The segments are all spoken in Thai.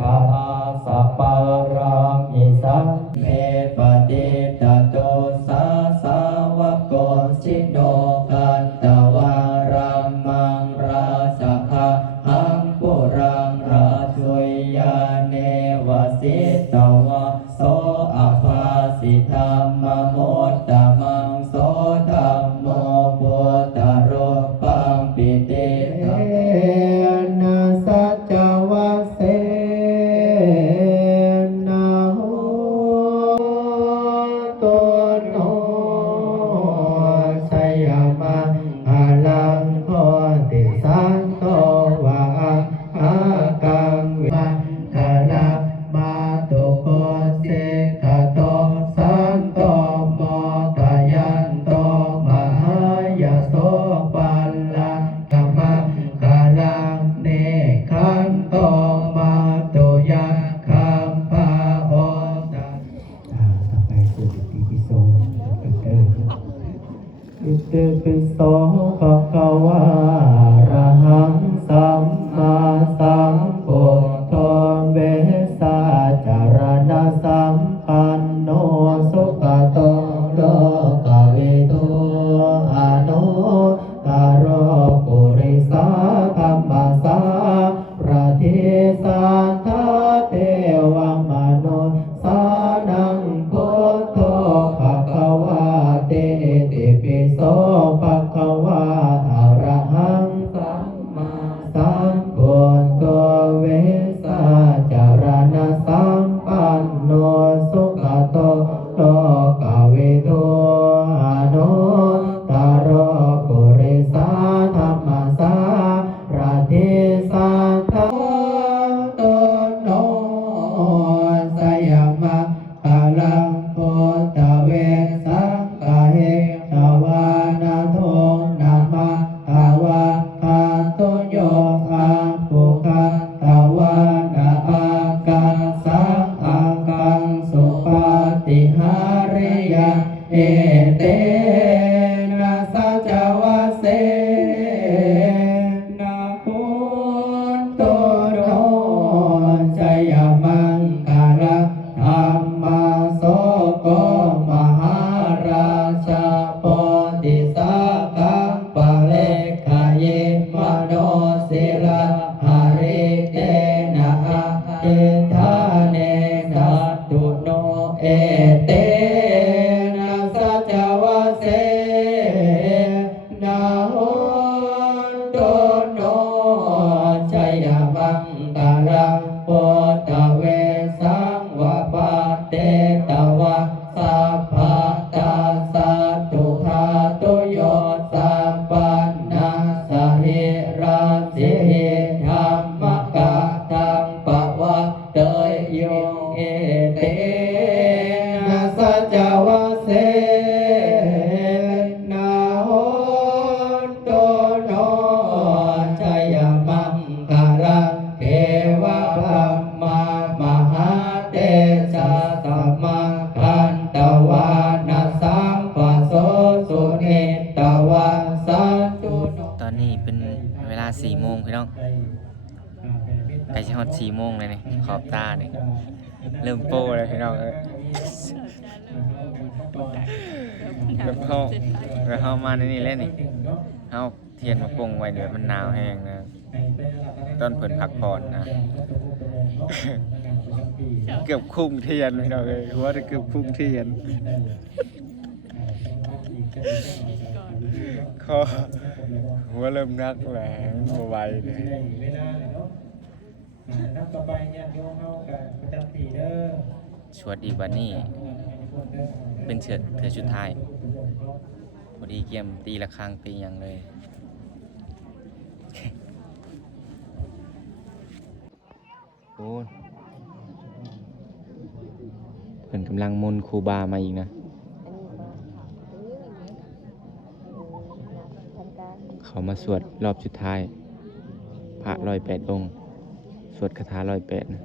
ทาสัพพะรามิสัมเมปฏิตโตสาสาวกโกสิโนกันตวารัมมังราสะคะหังปุรังราชุยยาเนวสิตวะโสอภาสิธรรมโมตตมังโสธัมโมพุทธโรปังปิตินะสัจจวะเสนะโหตุโนสยามะอาลังโคติสันโตวะอากังวิมังคลามาตุโกเสขโตสันโตโมทยันโตมหายโสปัลลังกมังคลังเนขันโตมาตุยังคัมภาโอตะต่อไปสุติปิโสอิติปิโสภะคะวะอะระหังสัมมาสัมพุทโธเวสสะจารณะสัมปันโนสุขโตโลกวิทูอนุตตรปุริสธัมมัสสะประทิสัทธาเทวมนุสสานังพุทโธภะคะวะเตติปิโสภะคะวะอะระหังสัมมาสัมพุทโธเวสสะจารณะสัมปันโนสุขโตโลกวิทูอนุตตรปุริสธัมมัสสะประทิสัทธาโตโนสยามะคลังพุทธเวสังฆะเหตวานาโทนะมะตาวะคาตุโยอาปุคะตวานะอากังสังอากังสุปาติหาริยะเอเตนะสัจจวะเสนะพุทโธโนชยมังคลังธัมมาโสโกมหาราชาโพธิสักขังปะเลขเยมโนศิลาหาริเตนะอะเอทาเนสัตตุโนเอเตนะสัจจวะเสนะโหตุโนชยมังคลังพุทธเวสังวะปะเตตวะสัพพะตัสสะตุหะตุโยสัมปันนัสสะหิรัสสิหิธัมมกะตังปะวะเตยโยเอเตนะสัจจวะเสนะโหตุโนชยมังคลังเทวะพรหมามหาเตชะสัมมาคันตวานะสัมปะโสสุนิตวะสันตุโนตอนนี้เป็นเวลา4 โมงพี่น้องใกล้จะฮอด4 โมงเลยนี่ขอบตานี่เริ่มโป้เลยพี่น้องแล้วเข้ามาในนี่เล่นนี่เอาเทียนมาปงไว้เดี๋ยวมันหนาวแห้งนะต้นเพิ่นพักผ่อนนะ เกือบคุ้งเทียนพี่น้องเลยหัวจะเกือบคุ้งเทียนคอหัวเริ่มนักแหลงบ่ไหวเลยสวัสดีวันนี้เป็นเถื่อชุดท้ายพอดีเกมตีละครั้งตีอย่างเลยโอ้เพิ่นกำลังมนต์ครูบามาอีกนะเขามาสวดรอบสุดท้ายพระ108 องค์สวดคาถา108นะ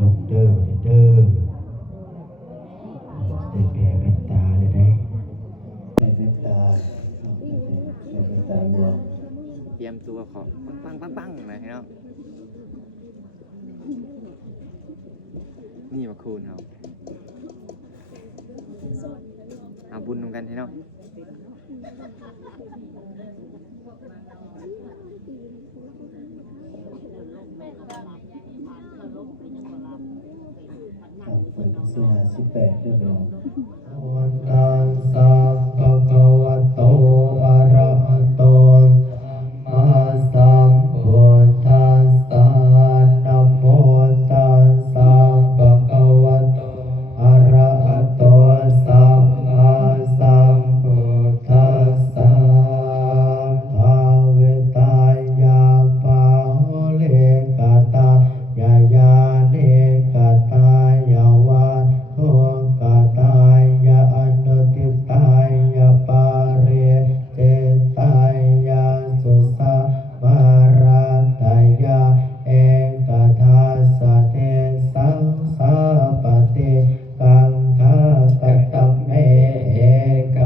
ลงเด้อได้แผ่เมตตาเลยได้เมตตาหลวงเตรียม ตัวขอปังเลยเนาะนี่มาคูณเอาบุญนำกันเนาะเป็น458ด้วยเนาะวันตังสัพพะคะวะโตอะระหะโตสัมมาสัมพุทธัสสะนะโมตัสสะภะคะวะโตอะระหะโตสัมมาสัมพุทธัสสะภะเวตายาปะเลกตายายาเนกตายาวะโทกตายาอนุติตายาปาเรเจตายาสุสะมาราตายาเอกทัสสะเทสังสาปฏิกังคากตัมเมเอก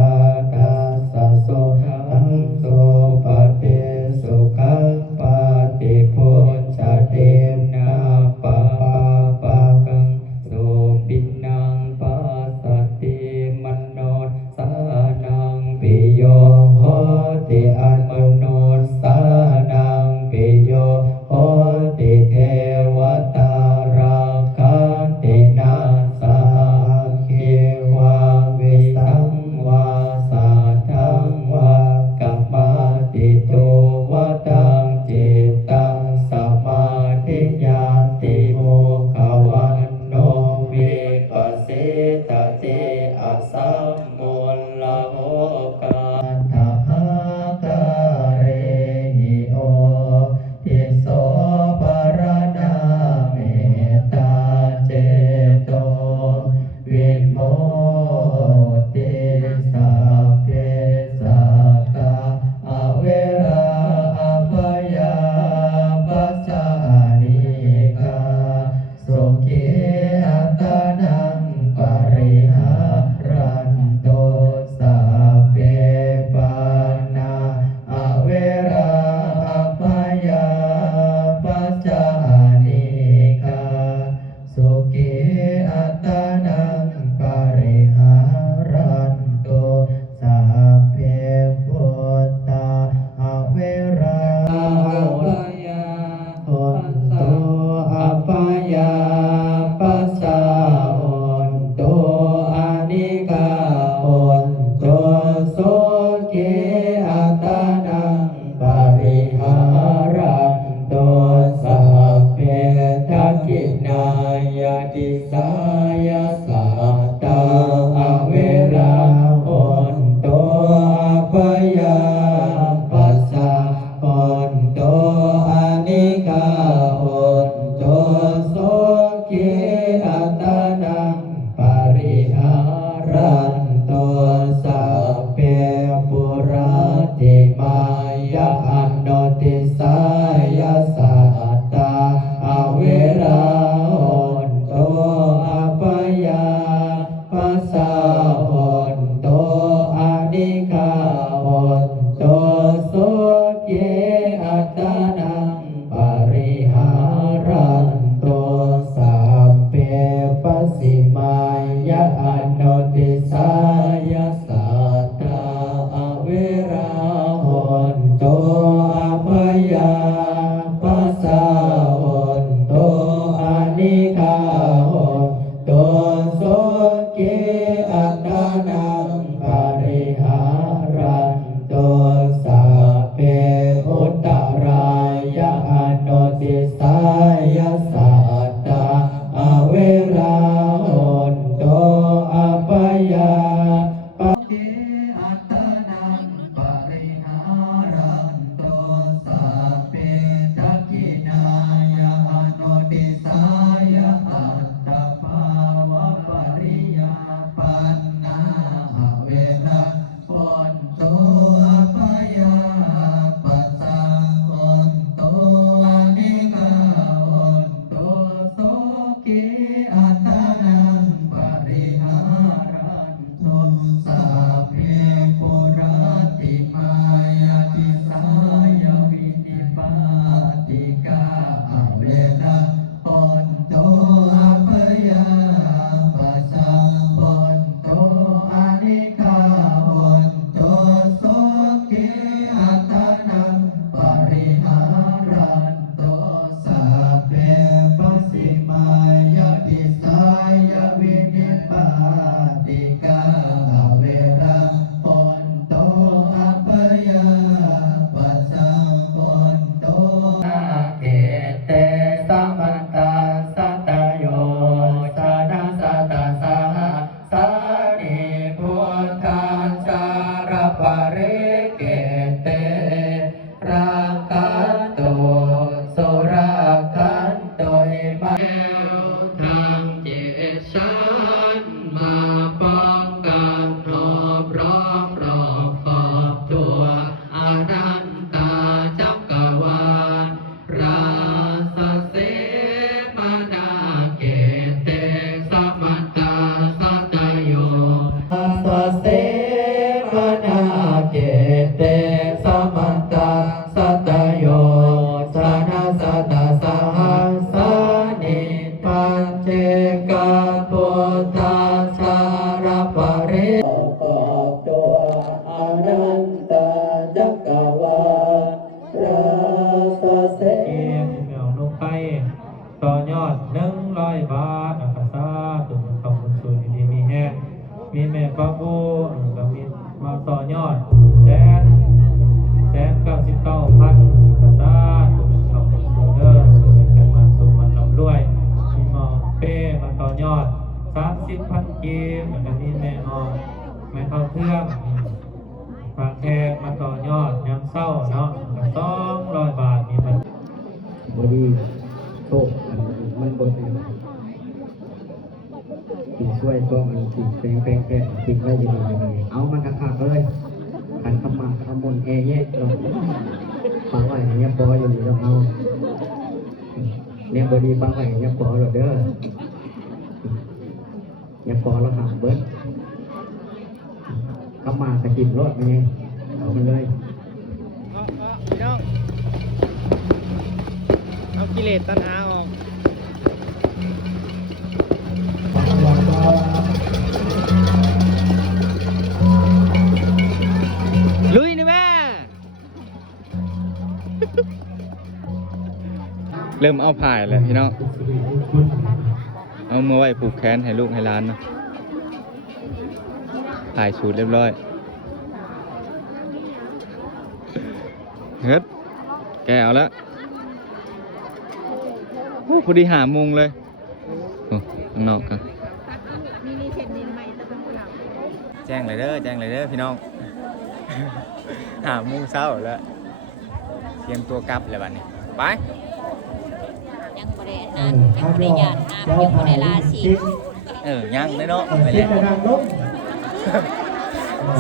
ทัสสะโสตังโสปฏิสุขังปฏิพุทธเตนะปะปะปะกังโสปินังปัสสติมโนสานังปิโยโหติอนุโนสานังปิโยโหติเทวตาราคันตินาสาเควาวิสังวาสัทังวากัมมาติโตวตังจิตตังสมาธิญาติโมขวันโนวิปัสสิตติอสัมมุลลโหกาทหาคาเรหิโอทิโส ลงไปต่อยอด100 บาทอาคาซาตุนขอบคุณสูอยู่ดีมีแห้งมีแม่ป้าบูก็มีมาต่อยอด199,000อาคาซาตุนขอบคุณสูเด้อสูเป็นแก่มาสุขมันลำด้วยมีหมอเป้มาต่อยอด30,000 กีบแล้วก็มีแม่ออแม่เข้าเครื่องฝากแขกมาต่อยอดยามเศร้าเนาะ200 บาทมีมันบดีโชคมันบนกินช่วยก็มันกินแปลงกินได้ดีเลยเอามันขาดเลยขันขมาขมนแอร์แยกเราฟังไว้เนี่ยปออยู่นี่เราเอาเนี่ยบดีฟังไว้เนี่ยปอเราเด้อเนี่ยปอเราหาเบิร์ดขมาตะกินรถไงเอามันเลยพี่น้องเอากิเลสตัณหาออกลุยนี่แม่ เริ่มเอาผ่ายแล้วพี่น้องเอามือไว้ผูกแขนให้ลูกให้หลานเนาะถ่ายสูตรเรียบร้อยเฮ็ดแกเอาแล้วพอดี5 โมงเลยโอ้ข้างนอกกันแจ้งเลยเด้อพี่น้อง5 โมงเช้าแล้วเตรียมตัวกลับเลยบัดนี้ไปยังบ่ได้นั่นยังบ่ได้หยาดน้ำยังบ่ได้ลาสิยังเลยเนาะไปแล้ว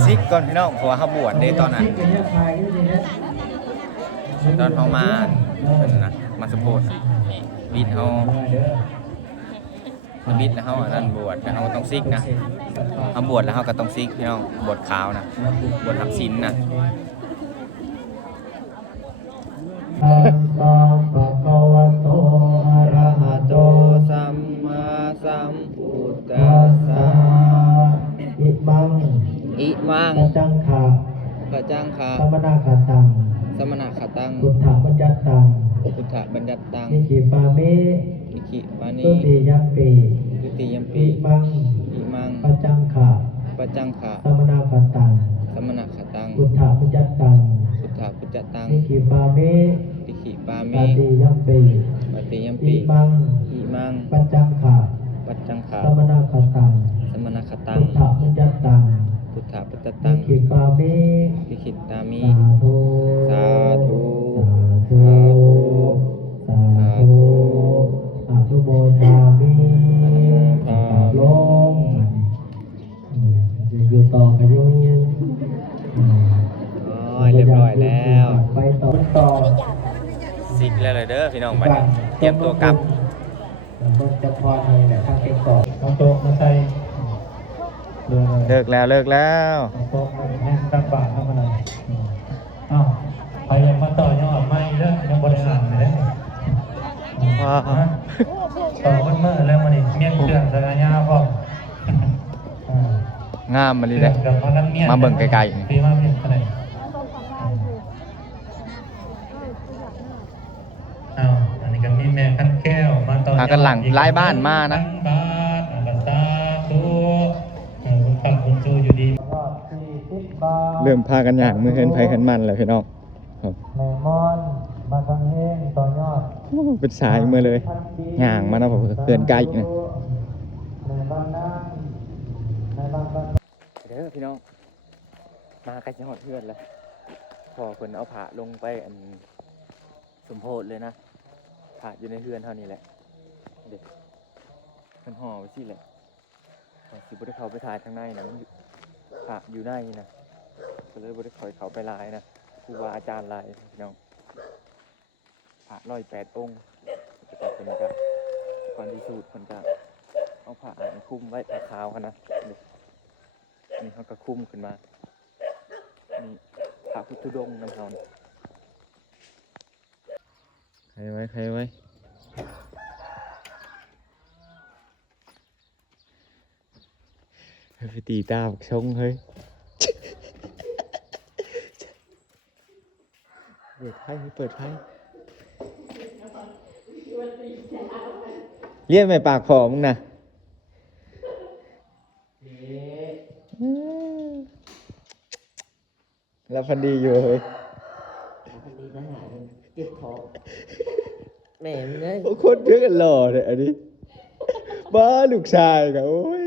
ซิกก่อนพี่น้องเพราะว่าเขาบวชในตอนนั้นตอนเขามานะมาสมโภชวิทย์เขาวิทย์แล้วเขานั่นบวชแล้วเขาต้องซิกนะเขาบวชแล้วเขาก็ต้องซิกพี่น้องบวชขาวนะบวชทักษิณนะภะคะวะโตอะระหะโตสัมมาสัมพุทธัสสะอิมังปัจจังขะสมณคตังพุทธบัญญัตตังนิขิปามิตุติยัมปีอิมังปัจจังขะสมณคตังพุทธบัญญัตตังนิขิปามิตติยัมปีอิมังปัจจังขะสมณคตังพุทธบัญญัตตังนิขิปามิสาธุอนุโมทามิลงอยู่ต่อกันอยู่เรียบร้อยแล้วไปต่อซิกแล้วเลยเด้อพี่น้องบัดนี้เตรียมตัวกลับจะพอเลยแหละถ้าเก็บต่อน้องโต๊ะมาใส่เลิกแล้วน้องโต๊ะให้ตั้งบาทเข้ามาหน่อยไปยังมาต่อยอดไม่เด้อยังบริหารเลยต่อมันเมื่อแล้วมันนี่เมียนเครื่องสัญญาพ่องามมาเลยเด้มาเบิ่งไกลๆพี่มาเมียนขนาดอันนี้ก็มีแม่ขั้นแก้วมาต่อกันหลังไล่บ้านมานะเริ่มพากันอย่างมือเห็นไผขันมันเลยพี่น้องแม่มอนมาทางเฮงต่อยอดเป็นสายมือเลยย่างมาเนาะผมเกินไกลนะเด้อพี่น้องมาใกล้จะหอดเพื่อนแล้วพอคนเอาผ้าลงไปอันสมโพธิเลยนะผ้าอยู่ในเพื่อนเท่านี้แหละเด็กมันห่อไปสิแหละสิบุตรเขาไปถ่ายทางในนะผ้าอยู่ในนะก็เลยบุตรเขาไปลายนะครูบาอาจารย์ลายพี่น้องผ้า108 องค์จะตัดเป็นกับก่อนที่สูตรคนจะเอาผ้าคุ้มไว้ผ้าขาวกันนะนี่เขาก็คุ้มขึ้นมานี่ผ้าพุทธดงน้ำเฮาเนี่ยใครไว้ไปตีตาบักชงเฮ้ยเปิดไพ่ เรียกไม่ปากพอมึงนะอืมแล้วพันดีอยู่เฮ้ย พันดีทหารเจ็บท้องแม่มึงเอ้ย โอ้โคตรเพื่อนหล่อเลยอันนี้บ้าลูกชายกับโอ้ย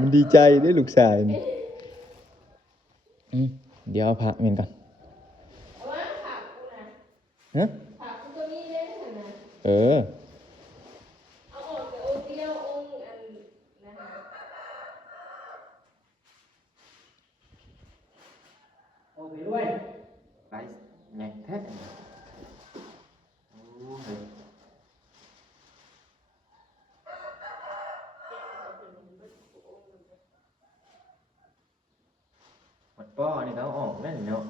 มันดีใจได้ลูกชายนี่เดี๋ยวเอาผักเมียนก่อนฮะเออโอ้ไปด้วย ไปไงแท้โอ้ยหมดป้อนี่เขาออกนั่นเนาะ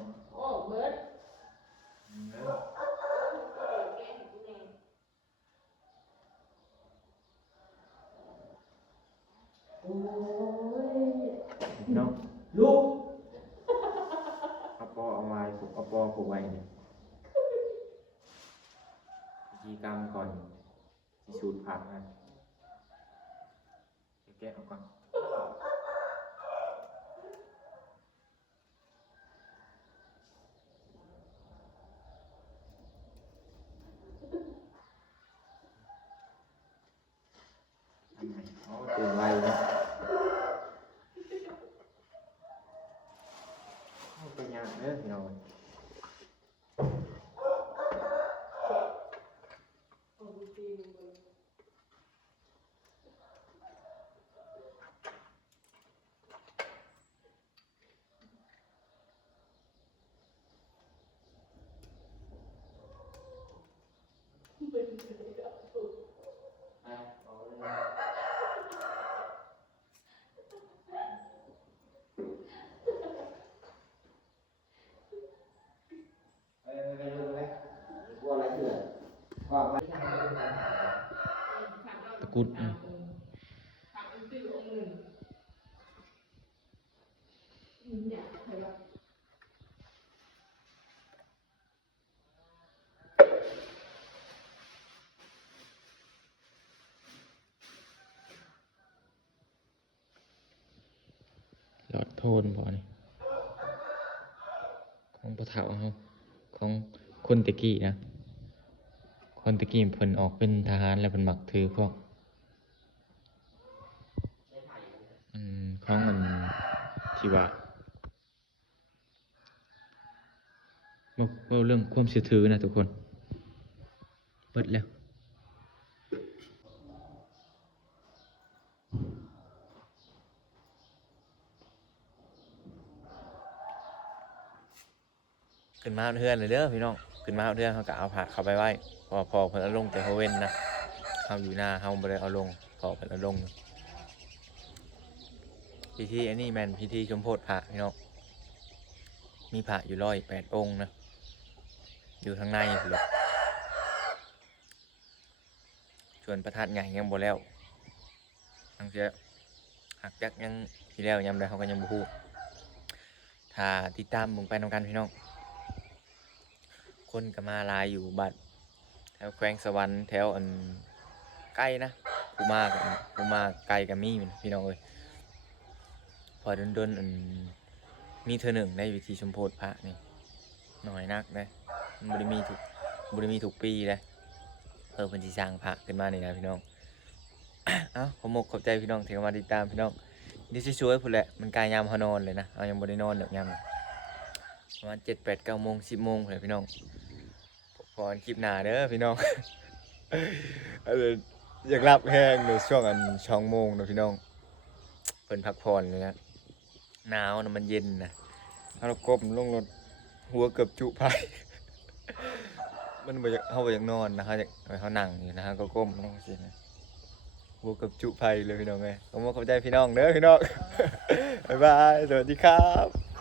เนาะ ลูก เอาปอเอาไว้ผูกเอาปอผูกไว้เนี่ยพิธีกรรมก่อนที่สูตรผักนะเดี๋ยวแกะเอาก่อนทำไมอ๋อตื่นไวนะเอาไปย่างเด้อพี่น้องตะกุดหลอดโทนบ่นี่ของปะเถาเฮาของคนตะกี้นะคนตะกี้เพิ่นออกเป็นทหารแล้วเพิ่นมักถือพวกของมันที่ว่าเรื่องความเชื่อถือนะทุกคนเบิดแล้วขึ้นมาเพื่อนเลยเด้อพี่น้องขึ้นมาเพื่อนเขาก็เอาผักเข้าไปไว้พอเพิ่นเอาลงแต่เฮาเว้นนะเฮาอยู่หน้าเฮาบ่ได้เอาลงพอเพิ่นเอาลงพิธีอันนี้แม่นพิธีชมโพธิพระพี่น้องมีพระอยู่108องค์นะอยู่ข้างในเลยส่วนประทัดใหญ่ยังบ่แล้วทั้งเสียหักจักยังที่แล้วยามใดเขาก็ยังบ่ฮู้ถ้าติดตามมึงไปนำกันพี่น้องคนก็มาหลายอยู่บัดแถวแขวงสวรรค์แถวอันใกล้นะกูมาไกลกับมี่พี่น้องเอ้ยพอดนอันมีเธอหนึ่งในวิธีชมโพธิพระนี่หน่อยนักนะมันบ่ได้มีทุกปีเลยเพิ่นสิสร้างพระขึ้นมานี่นะพี่น้อง เอ้าผมขอบใจพี่น้องที่เข้ามาติดตามพี่น้องนี่ช่วยๆพุ่นแหละมันกลายยามเฮานอนเลยนะเอายังบ่ได้นอนดอกยามประมาณ7 8 9 โมง 10 โมงพุ่นแหละพี่น้องพอกันคลิปหน้าเด้อพี่น้อง อยากรับแห้งในช่วง2 โมงนะพี่น้องเพิ่นพักผ่อนเลยนะหนาวนะมันเย็นนะเราก้มลงรถหัวเกือบจุไผ่ มันบ่อยากเฮาบ่อยากนอนนะเฮาอยากเฮานั่งอยู่นะฮะก็ก้มลงสินะหัวเกือบจุไผ่เลยพี่น้องเอ้ยผมขอบใจพี่น้องเด้อพี่น้อง บ๊ายบายสวัสดีครับ